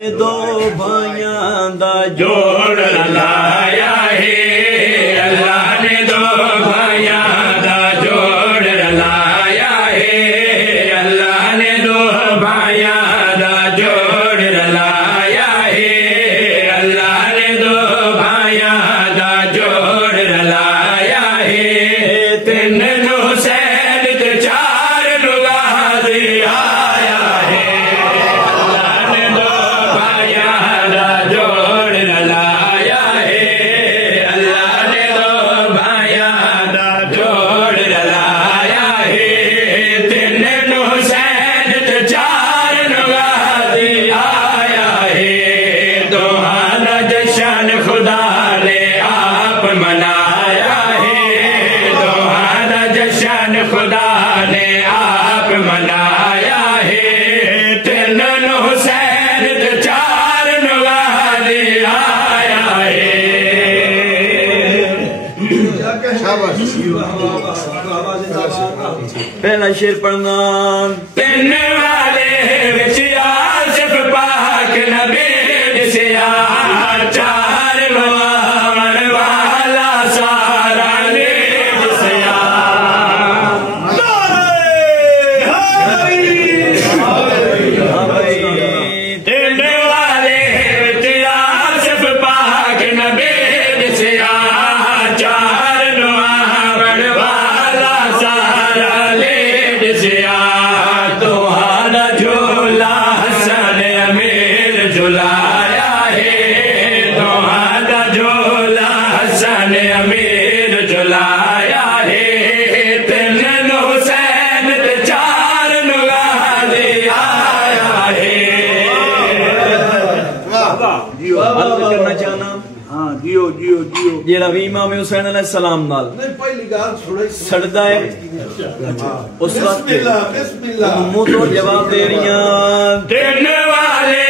दो भाइयां दा जोड़ लाया है, अल्लाह ने दो भाइयां दा जोड़ लाया है, अल्लाह ने दो भाइयां दा जोड़ लाया है, अल्लाह ने दो भाइयां दा जोड़ लाया है। तीन हुसैन ते चार गाजी आया है, अल्लाह ने दो भाइयां दा जोड़ लाया है, अल्लाह ने दो भाइयां दा जोड़ लाया है। तीन हुसैन ते चार गाजी आया है, दोहां दा जश्न खुदा ने आप मनाया है, दोहां दा जश्न खुदा ने आप मनाया है। तीन हुसैन ते चार गाजी आया है। पहला शेर पढ़ना। तीन वाले विच आसिफ पाक नबी दिसिया, चार लवावन वाला सारा ने दिसिया। तीन वाले विच आसिफ पाक नबी दिसिया, चार लवावन वाला सारा ने दिसिया। तुहारा झोला हसन अमीर झुलाया है, तुहारा झोला हसन अमीर झुलाया है। तीन हुसैन ते चार गाजी आया है। अर्ज करना चाहना जेड़ा भी इमाम हुसैन अलैहिस्सलाम नाल सड़दा है उस वक्त मुंह तो जवाब दे रही। तीन वाले